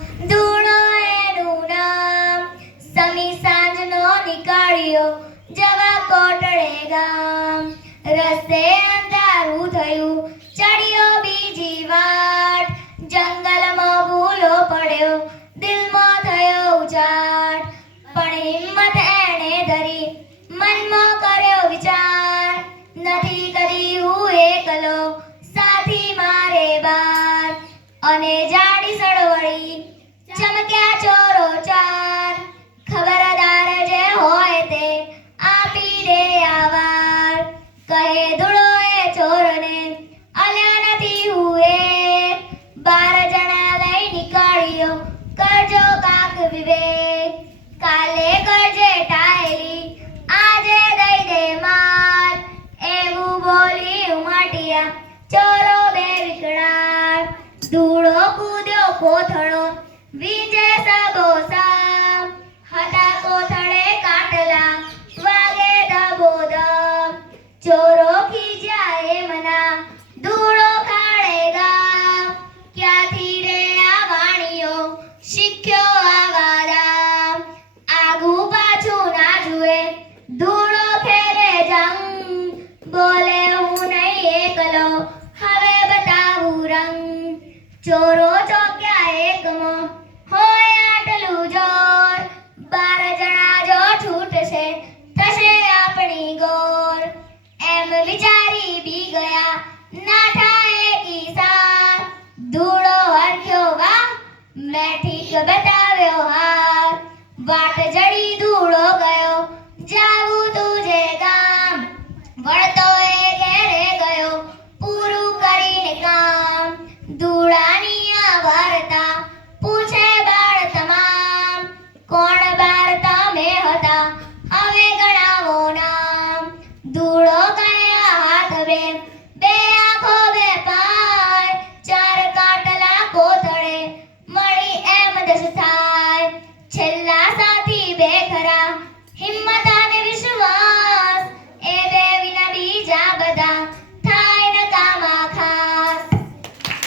ધૂળો એનું સમી સાંજનો નીકળ્યો, જવા કોટડે ગામ. રસ્તે અંધારું થયું, ચડ્યો બીજી વાટ. જંગલમાં ભૂલો પડ્યો, દિલમાં થયો ઉજાટ પણ હિંમત એણે ધરી, મનમાં કર્યો વિચાર. નથી કરી હું એકલો, સાથી મારે બાર. અને સળવળી ચમક્યા ચોરો ચાર. ખબરદાર જે હોય તે આપી દે આવાર. કહે ધૂળો એ ચોરને, અલ્યા નથી હુએ બાર જણા લઈ નીકળ્યો, કરજો કાક વિવેક. કાલે કરજે ટાયલી આજે દઈ દે માર. એવું બોલી ઉમટ્યા, ચોરો બે વિકળાર ધૂળો કૂદ્યો કોથળો વીજે સબોસા હતા કોથળે કાટલા, વાગે દબોદ ચોરો ખીજ્યા એમના ધૂળો ખાડેગા ક્યાંથી રે વાણીઓ, શીખ્યો આ આગુ પાછું ના જુએ, ધૂળો ફેરે જંગ બોલે હું નહીં એકલો, હવે બતાવું રંગ. ચોરો ચોક્યા એકમાં બતાવ્યો હાર. વાટ જડી ધૂળો ગયો. જાવું તુજે ગામ. વળતો એ ઘેરે ગયો. પૂરું કરીને કામ. ધૂળાની વાર્તા પૂછે બાળ તમામ. કોણ બાર તમે હતા? હવે ગણાવો નામ. ધૂળો ગયા હાથ બે બે Да.